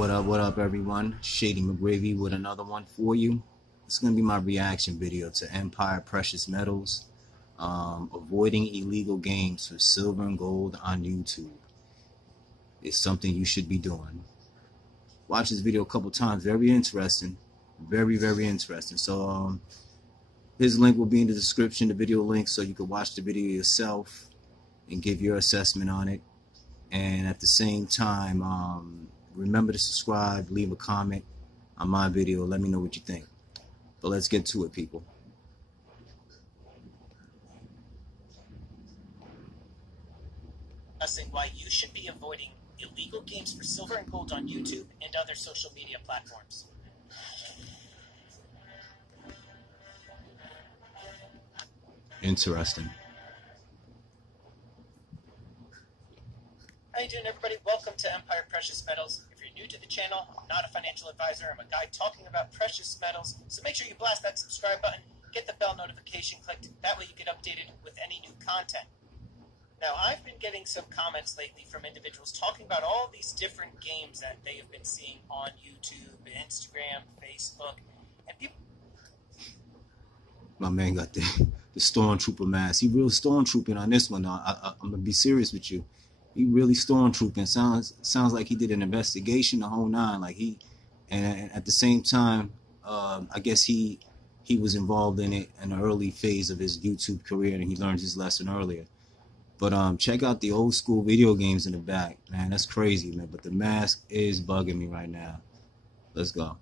What up, everyone? Shady McGravy with another one for you. It's going to be my reaction video to Empire Precious Metals, avoiding illegal games for silver and gold on YouTube. It's something you should be doing. Watch this video a couple times. Very interesting. Very, very interesting. So, his link will be in the description, the video link, so you can watch the video yourself and give your assessment on it. And at the same time, remember to subscribe, leave a comment on my video. Let me know what you think. But let's get to it, people. Discussing why you should be avoiding illegal games for silver and gold on YouTube and other social media platforms. Interesting. How you doing, everybody? Welcome to Empire Precious Metals. If you're new to the channel, I'm not a financial advisor. I'm a guy talking about precious metals. So make sure you blast that subscribe button, get the bell notification clicked. That way you get updated with any new content. Now, I've been getting some comments lately from individuals talking about all these different games that they have been seeing on YouTube, Instagram, Facebook, and people... My man got the stormtrooper mask. He real stormtrooping on this one. I'm gonna be serious with you. He really stormtrooping. Sounds like he did an investigation, the whole nine. Like and at the same time, I guess he was involved in it in the early phase of his YouTube career, and he learned his lesson earlier. But check out the old school video games in the back, man. That's crazy, man. But the mask is bugging me right now. Let's go.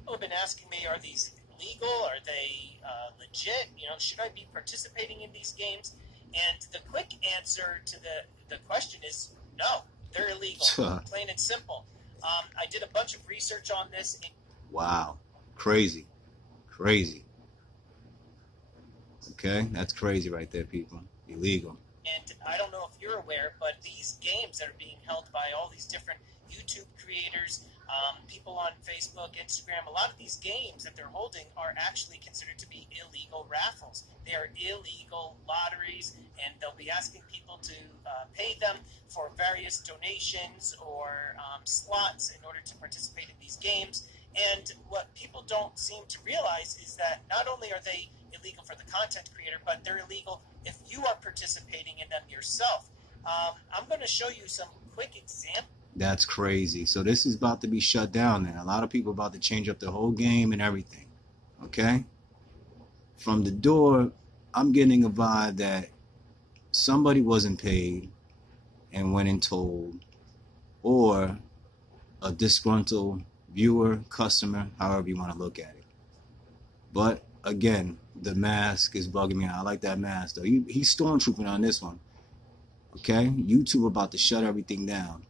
People have been asking me, are these legal? Are they legit? You know, should I be participating in these games? And the quick answer to the question is no, they're illegal. Plain and simple. I did a bunch of research on this. Wow, crazy. Crazy. Okay, that's crazy right there, people. Illegal. And I don't know if you're aware, but these games that are being held by all these different YouTube creators, people on Facebook, Instagram, a lot of these games that they're holding are actually considered to be illegal raffles. They are illegal lotteries, and they'll be asking people to pay them for various donations or slots in order to participate in these games. And what people don't seem to realize is that not only are they illegal for the content creator, but they're illegal if you are participating in them yourself. I'm going to show you some quick examples. That's crazy. So this is about to be shut down then. A lot of people about to change up the whole game and everything. Okay? From the door, I'm getting a vibe that somebody wasn't paid and went and told, or a disgruntled viewer, customer, however you want to look at it. But again, the mask is bugging me out. I like that mask though. He's stormtrooping on this one. Okay, YouTube about to shut everything down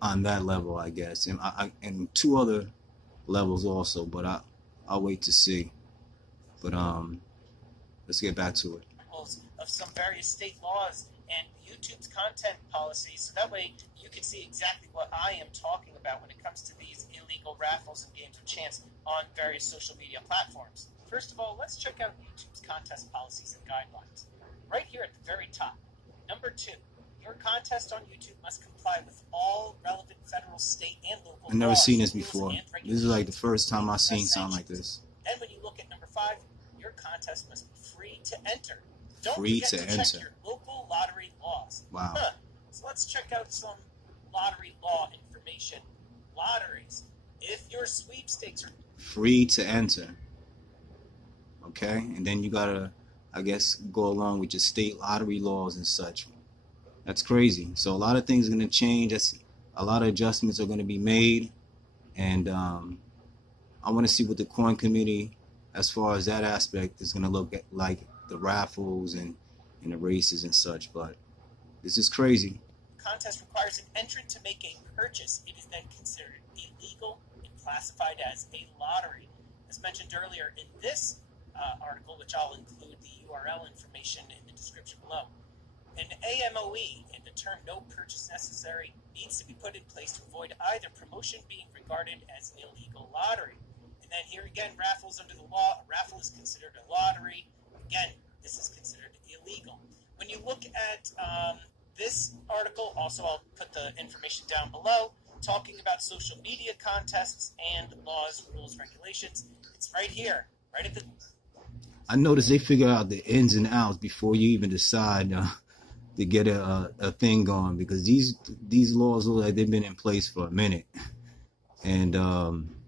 on that level, I guess, and two other levels also. But I'll wait to see. But let's get back to it. Of some various state laws and YouTube's content policies, so that way you can see exactly what I am talking about when it comes to these illegal raffles and games of chance on various social media platforms. First of all, let's check out YouTube's contest policies and guidelines. Right here at the very top. Number 2, your contest on YouTube must comply with all relevant federal, state, and local laws. I've never seen this before. This is like the first time I've seen something like this. And when you look at number 5, your contest must be free to enter. Don't free forget to enter. Check your local lottery laws. Wow. So let's check out some lottery law information. Lotteries. If your sweepstakes are free to enter. Okay? And then you gotta, I guess, go along with your state lottery laws and such. That's crazy. So a lot of things are gonna change. A lot of adjustments are gonna be made. And I wanna see what the coin community, as far as that aspect, is gonna look at, like the raffles and the races and such. But this is crazy. Contest requires an entrant to make a purchase. It is then considered illegal and classified as a lottery. As mentioned earlier in this article, which I'll include the URL information in the description below, an AMOE, and the term no purchase necessary, needs to be put in place to avoid either promotion being regarded as an illegal lottery. And then here again, raffles under the law. A raffle is considered a lottery. Again, this is considered illegal. when you look at this article, also I'll put the information down below, talking about social media contests and laws, rules, regulations. It's right here, right at the... I noticed they figure out the ins and outs before you even decide to get a thing going, because these laws look like they've been in place for a minute. And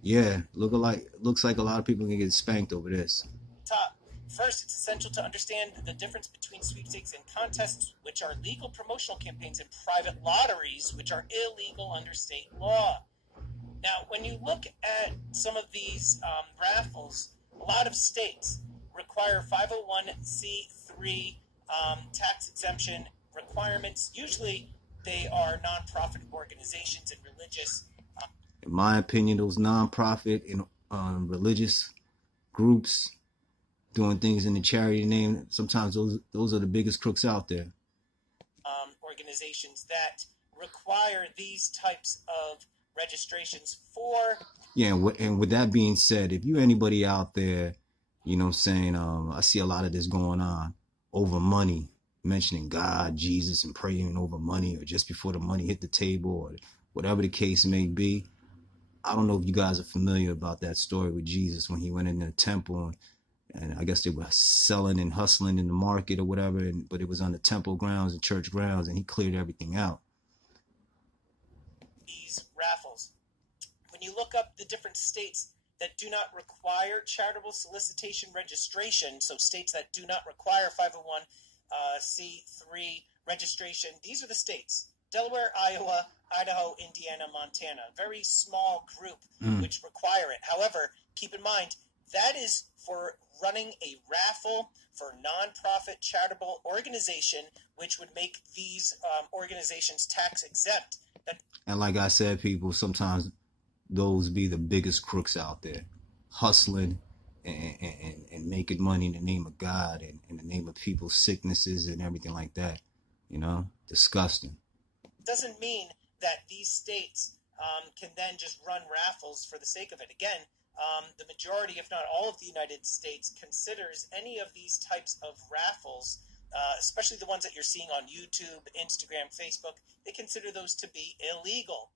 yeah, looks like a lot of people can get spanked over this. Top. First, it's essential to understand the difference between sweepstakes and contests, which are legal promotional campaigns, and private lotteries, which are illegal under state law. Now, when you look at some of these raffles, a lot of states require 501c3 tax exemption requirements. Usually, they are nonprofit organizations and religious. In my opinion, those nonprofit and religious groups doing things in the charity name, sometimes those are the biggest crooks out there. Organizations that require these types of registrations for... Yeah, and with that being said, if you anybody out there, you know what I'm saying, I see a lot of this going on over money, mentioning God, Jesus, and praying over money, or just before the money hit the table, or whatever the case may be. I don't know if you guys are familiar about that story with Jesus when he went in the temple, and I guess they were selling and hustling in the market or whatever, but it was on the temple grounds and church grounds, and he cleared everything out. These raffles. When you look up the different states that do not require charitable solicitation registration, so states that do not require 501c3 registration, these are the states: Delaware, Iowa, Idaho, Indiana, Montana. Very small group which require it. However, keep in mind, that is for running a raffle for nonprofit charitable organization, which would make these organizations tax exempt. And like I said, people, sometimes those be the biggest crooks out there, hustling and making money in the name of God and in the name of people's sicknesses and everything like that. You know, disgusting. Doesn't mean that these states can then just run raffles for the sake of it. Again, the majority, if not all of the United States, considers any of these types of raffles, especially the ones that you're seeing on YouTube, Instagram, Facebook, they consider those to be illegal.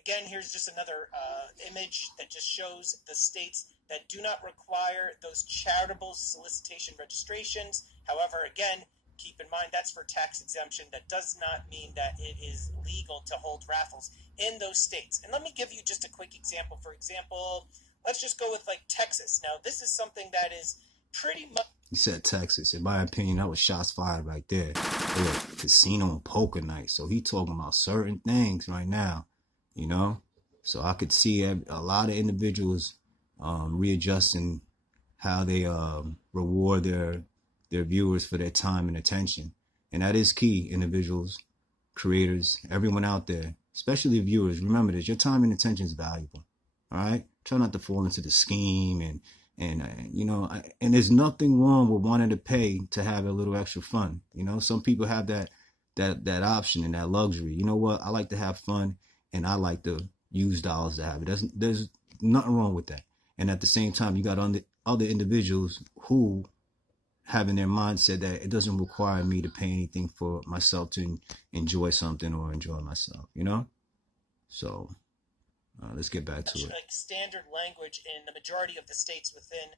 Again, here's just another image that just shows the states that do not require those charitable solicitation registrations. However, again, keep in mind that's for tax exemption. That does not mean that it is legal to hold raffles in those states. And let me give you just a quick example. For example, let's just go with like Texas. Now, this is something that is pretty much... You said Texas. In my opinion, that was shots fired right there. Casino and poker night. So he talking about certain things right now, you know? So I could see a lot of individuals readjusting how they reward their viewers for their time and attention. And that is key. Individuals, creators, everyone out there, especially viewers, remember this: your time and attention is valuable. All right, try not to fall into the scheme and you know, and there's nothing wrong with wanting to pay to have a little extra fun. You know, some people have that option and that luxury. You know what, I like to have fun, and I like to use dollars to have it. There's nothing wrong with that. And at the same time, you got other individuals who have in their mindset that it doesn't require me to pay anything for myself to enjoy something or enjoy myself, you know? So let's get back to it. Like standard language in the majority of the states within,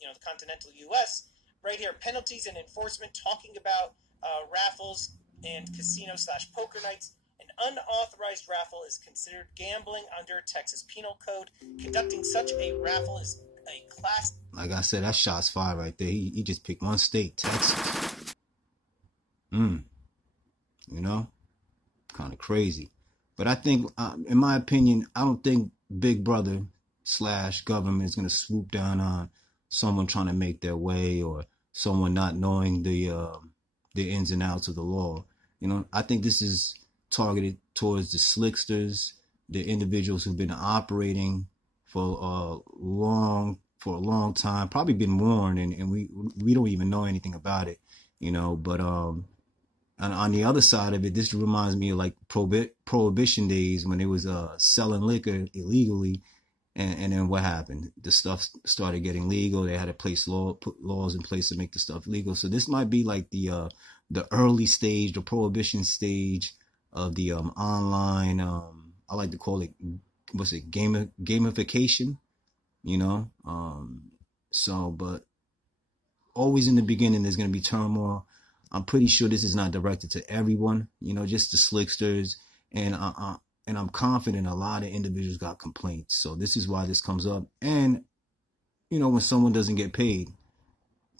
you know, the continental U.S. Right here, penalties and enforcement, talking about raffles and casino/poker nights. An unauthorized raffle is considered gambling under Texas Penal Code. Conducting such a raffle is a class. Like I said, that shot's fired right there. He just picked one state, Texas. You know, kind of crazy. But I think, in my opinion, I don't think Big Brother / government is going to swoop down on someone trying to make their way or someone not knowing the ins and outs of the law. You know, I think this is targeted towards the slicksters, the individuals who've been operating for a long time, probably been warned, and we don't even know anything about it, you know. But on the other side of it, this reminds me of like prohibition days when it was selling liquor illegally, And then what happened? The stuff started getting legal. They had to put laws in place to make the stuff legal. So this might be like the early stage, the prohibition stage of the online. I like to call it, what's it, gamification. You know. But always in the beginning, there's gonna be turmoil. I'm pretty sure this is not directed to everyone. You know, just the slicksters, and I'm confident a lot of individuals got complaints. So this is why this comes up. And, you know, when someone doesn't get paid,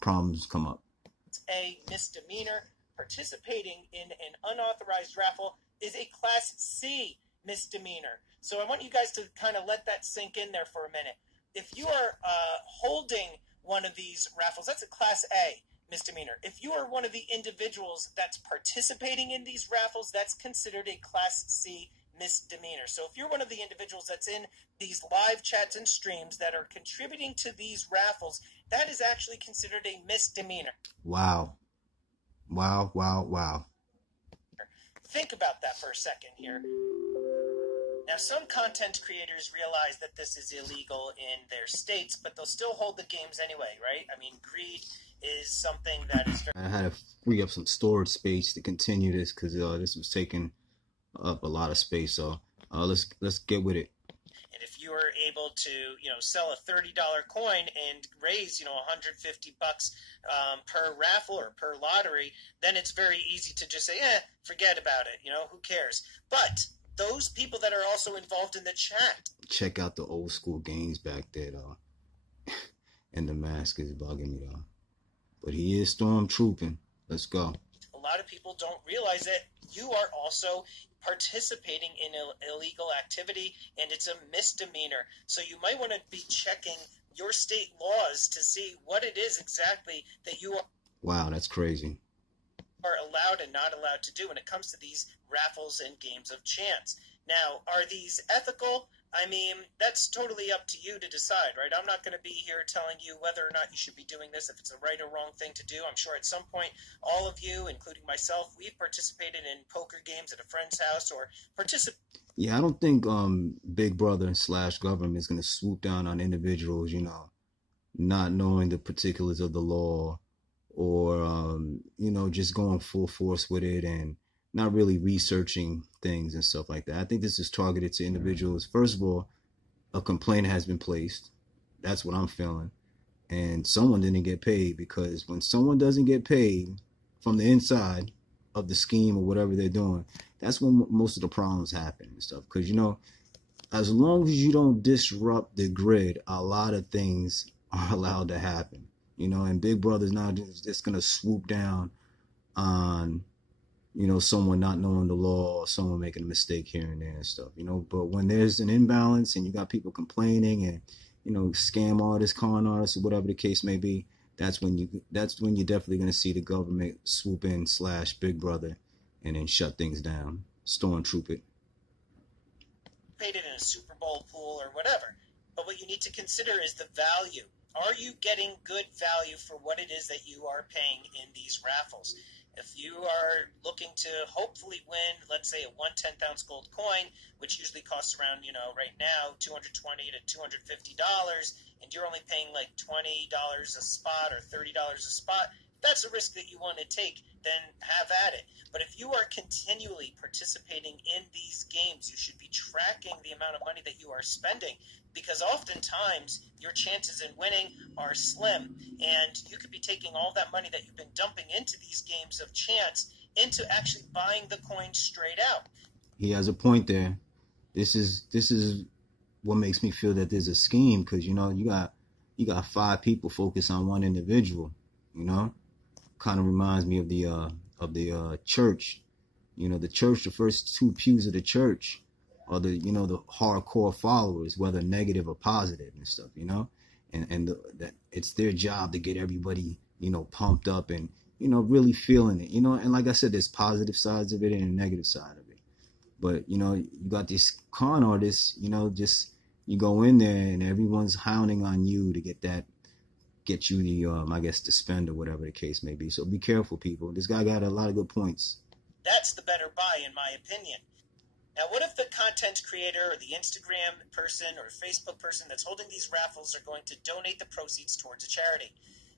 problems come up. It's a misdemeanor. Participating in an unauthorized raffle is a Class C misdemeanor. So I want you guys to kind of let that sink in there for a minute. If you are holding one of these raffles, that's a Class A misdemeanor. If you are one of the individuals that's participating in these raffles, that's considered a Class C misdemeanor. So if you're one of the individuals that's in these live chats and streams that are contributing to these raffles, that is actually considered a misdemeanor. Wow. Wow, wow, wow. Think about that for a second here. Now, some content creators realize that this is illegal in their states, but they'll still hold the games anyway, right? I mean, greed is something that is very... I had to free up some storage space to continue this because this was taking up a lot of space. So let's get with it. And if you are able to, sell a $30 coin and raise, $150 per raffle or per lottery, then it's very easy to just say, forget about it. Who cares? But those people that are also involved in the chat. Check out the old school games back there, though. And the mask is bugging me, though. But he is stormtrooping. Let's go. A lot of people don't realize that you are also participating in illegal activity, and it's a misdemeanor. So you might want to be checking your state laws to see what it is exactly that you are. Wow, that's crazy. Are allowed and not allowed to do when it comes to these raffles and games of chance. Now, are these ethical? I mean, that's totally up to you to decide, right? I'm not going to be here telling you whether or not you should be doing this, if it's a right or wrong thing to do. I'm sure at some point, all of you, including myself, we've participated in poker games at a friend's house or Yeah, I don't think Big Brother / government is going to swoop down on individuals, not knowing the particulars of the law or, just going full force with it and not really researching things and stuff like that. I think this is targeted to individuals. First of all, a complaint has been placed. That's what I'm feeling. And someone didn't get paid, because when someone doesn't get paid from the inside of the scheme or whatever they're doing, that's when most of the problems happen and stuff. Because, as long as you don't disrupt the grid, a lot of things are allowed to happen. And Big Brother's not just going to swoop down on, someone not knowing the law or someone making a mistake here and there and stuff, But when there's an imbalance and you got people complaining and, scam artists, con artists, or whatever the case may be, that's when you're definitely going to see the government swoop in / Big Brother and then shut things down, stormtroop it. Paid it in a Super Bowl pool or whatever. But what you need to consider is the value. Are you getting good value for what it is that you are paying in these raffles? If you are looking to hopefully win, let's say a 1/10-ounce gold coin, which usually costs around, right now, $220 to $250, and you're only paying like $20 a spot or $30 a spot, if that's a risk that you want to take, then have at it. But if you are continually participating in these games, you should be tracking the amount of money that you are spending, because oftentimes your chances in winning are slim, and you could be taking all that money that you've been dumping into these games of chance into actually buying the coin straight out. He has a point there. This is what makes me feel that there's a scheme, because you got 5 people focused on one individual. Kind of reminds me of the church. The church, the first 2 pews of the church are the hardcore followers, whether negative or positive and stuff, and that it's their job to get everybody, pumped up and, really feeling it, and like I said, there's positive sides of it and a negative side of it. But, you got these con artists, just you go in there and everyone's hounding on you to get you the, to spend or whatever the case may be. So be careful, people. This guy got a lot of good points. That's the better buy, in my opinion. Now, what if the content creator or the Instagram person or Facebook person that's holding these raffles are going to donate the proceeds towards a charity?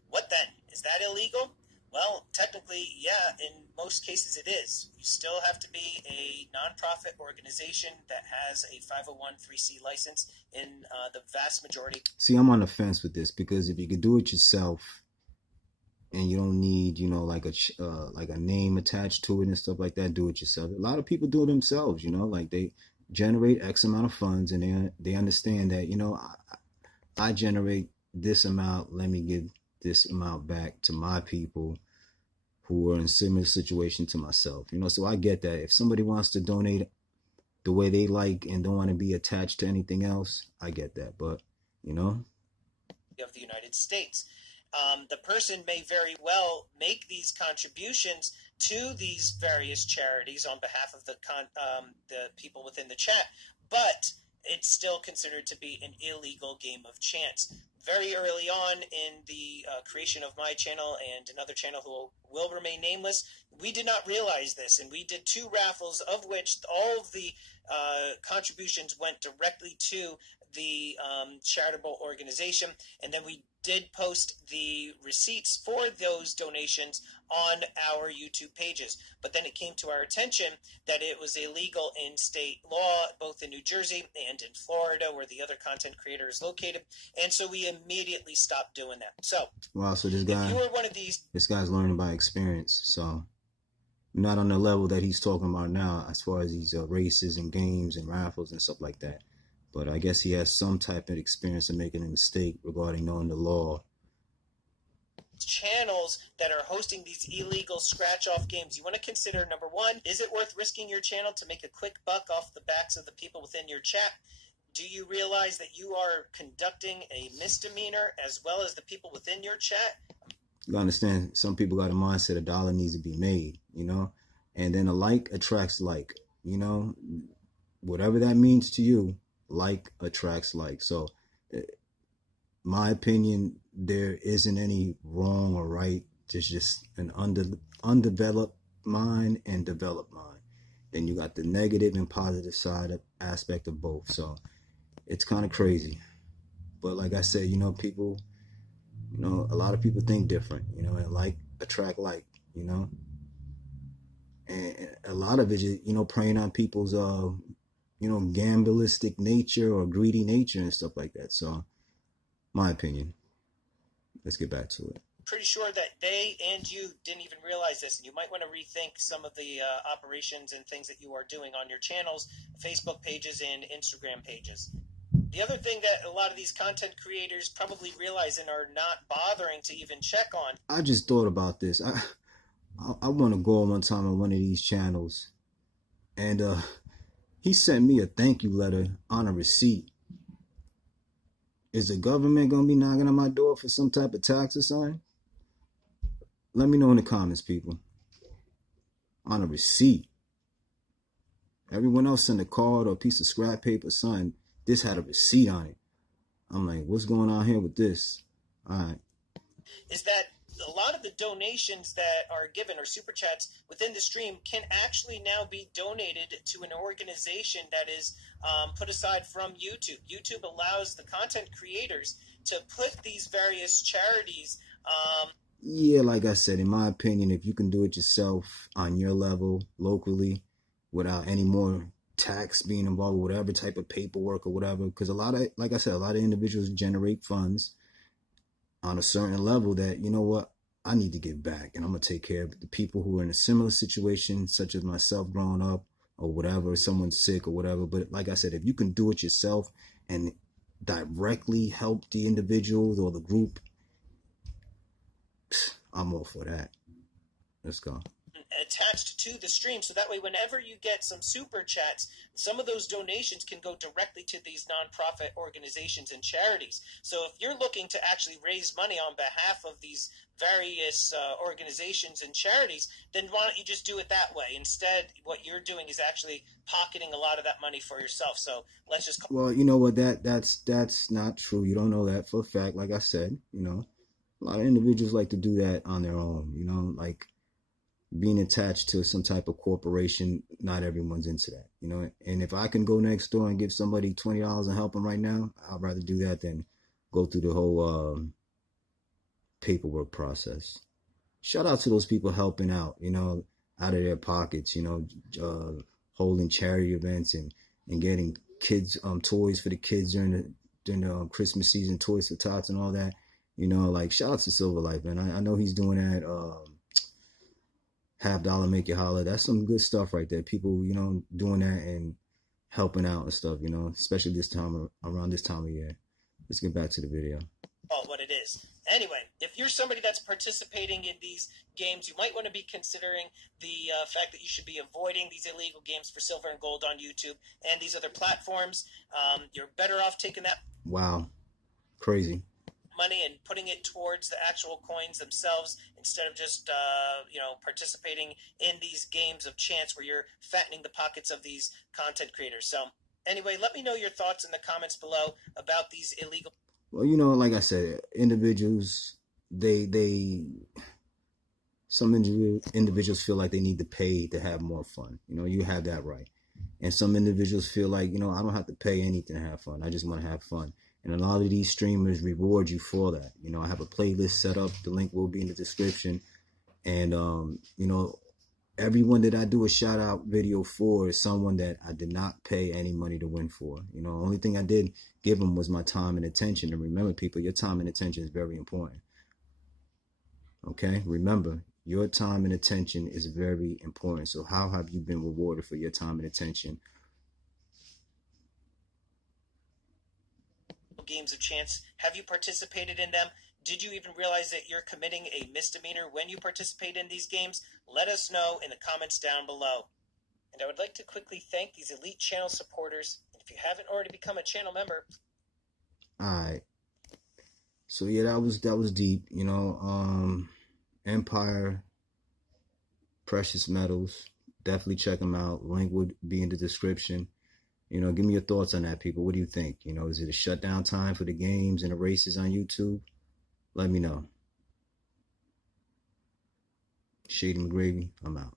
What then? Is that illegal? Well, technically, yeah, in most cases it is. You still have to be a nonprofit organization that has a 501(c) license in the vast majority. See, I'm on the fence with this, because if you could do it yourself and you don't need, you know, like a name attached to it and stuff like that, do it yourself. A lot of people do it themselves, you know, like they generate X amount of funds and they understand that, you know, I generate this amount, let me give this amount back to my people who are in similar situation to myself, you know. So I get that. If somebody wants to donate the way they like and don't want to be attached to anything else, I get that. But, you know, of the United States, the person may very well make these contributions to these various charities on behalf of the people within the chat, but it's still considered to be an illegal game of chance. Very early on in the creation of my channel and another channel who will remain nameless, we did not realize this, and we did 2 raffles, of which all of the contributions went directly to the charitable organization, and then we did post the receipts for those donations on our YouTube pages. But then it came to our attention that it was illegal in state law, both in New Jersey and in Florida, where the other content creator is located, and so we immediately stopped doing that. So, wow, so this guy, if you were one of these, this guy's learning by experience, so not on the level that he's talking about now as far as these races and games and raffles and stuff like that. But I guess he has some type of experience of making a mistake regarding knowing the law. Channels that are hosting these illegal scratch-off games, you want to consider, number one, is it worth risking your channel to make a quick buck off the backs of the people within your chat? Do you realize that you are conducting a misdemeanor as well as the people within your chat? You understand, some people got a mindset a dollar needs to be made, you know, and then a like attracts like, you know, whatever that means to you. Like attracts like. So my opinion, there isn't any wrong or right. There's just an undeveloped mind and developed mind. Then you got the negative and positive side aspect of both. So it's kind of crazy. But like I said, you know, people, you know, a lot of people think different, you know, and like attract like, you know, and a lot of it is, you know, preying on people's you know, gamblistic nature or greedy nature and stuff like that. So, my opinion. Let's get back to it. Pretty sure that they and you didn't even realize this, and you might want to rethink some of the operations and things that you are doing on your channels, Facebook pages, and Instagram pages. The other thing that a lot of these content creators probably realize and are not bothering to even check on. I just thought about this. I want to go one time on one of these channels, and he sent me a thank you letter on a receipt. Is the government going to be knocking on my door for some type of tax or something? Let me know in the comments, people. On a receipt. Everyone else sent a card or a piece of scrap paper, something. This had a receipt on it. I'm like, what's going on here with this? All right. Is that a lot of the donations that are given or super chats within the stream can actually now be donated to an organization that is put aside from YouTube. YouTube allows the content creators to put these various charities. Yeah, like I said, in my opinion, if you can do it yourself on your level, locally, without any more tax being involved with whatever type of paperwork or whatever, because a lot of, like I said, a lot of individuals generate funds on a certain level that, you know what, I need to give back, and I'm going to take care of the people who are in a similar situation, such as myself growing up or whatever, someone's sick or whatever. But like I said, if you can do it yourself and directly help the individuals or the group, I'm all for that. Let's go. Attached to the stream, so that way whenever you get some super chats, some of those donations can go directly to these nonprofit organizations and charities. So if you're looking to actually raise money on behalf of these various organizations and charities, then why don't you just do it that way? Instead, what you're doing is actually pocketing a lot of that money for yourself. So let's just... Well, you know what, that's not true. You don't know that for a fact. Like I said, you know, a lot of individuals like to do that on their own, you know, like being attached to some type of corporation, not everyone's into that, you know. And if I can go next door and give somebody $20 and help them right now, I'd rather do that than go through the whole paperwork process. Shout out to those people helping out, you know, out of their pockets, you know, holding charity events and getting kids toys for the kids during the Christmas season, toys for tots and all that. You know, like, shout out to Silver Life, man. I know he's doing that. Half dollar make you holler. That's some good stuff right there. People, you know, doing that and helping out and stuff, you know, especially this time, around this time of year. Let's get back to the video. Oh, what it is. Anyway, if you're somebody that's participating in these games, you might want to be considering the fact that you should be avoiding these illegal games for silver and gold on YouTube and these other platforms. You're better off taking that Wow. Crazy. money and putting it towards the actual coins themselves instead of just, participating in these games of chance where you're fattening the pockets of these content creators. So anyway, let me know your thoughts in the comments below about these illegal. Well, you know, like I said, individuals, some individuals feel like they need to pay to have more fun. You know, you have that right. And some individuals feel like, you know, I don't have to pay anything to have fun. I just want to have fun. And a lot of these streamers reward you for that. You know, I have a playlist set up. The link will be in the description. And, you know, everyone that I do a shout out video for is someone that I did not pay any money to win for. You know, the only thing I did give them was my time and attention. And remember, people, your time and attention is very important. Okay? Remember, your time and attention is very important. So how have you been rewarded for your time and attention? Games of chance. Have you participated in them? Did you even realize that you're committing a misdemeanor when you participate in these games? Let us know in the comments down below. And I would like to quickly thank these elite channel supporters. And if you haven't already become a channel member. Alright. So yeah, that was deep, you know. Empire, Precious Metals. Definitely check them out. Link would be in the description. You know, give me your thoughts on that, people. What do you think? You know, is it a shutdown time for the games and the races on YouTube? Let me know. Shady McGravy, I'm out.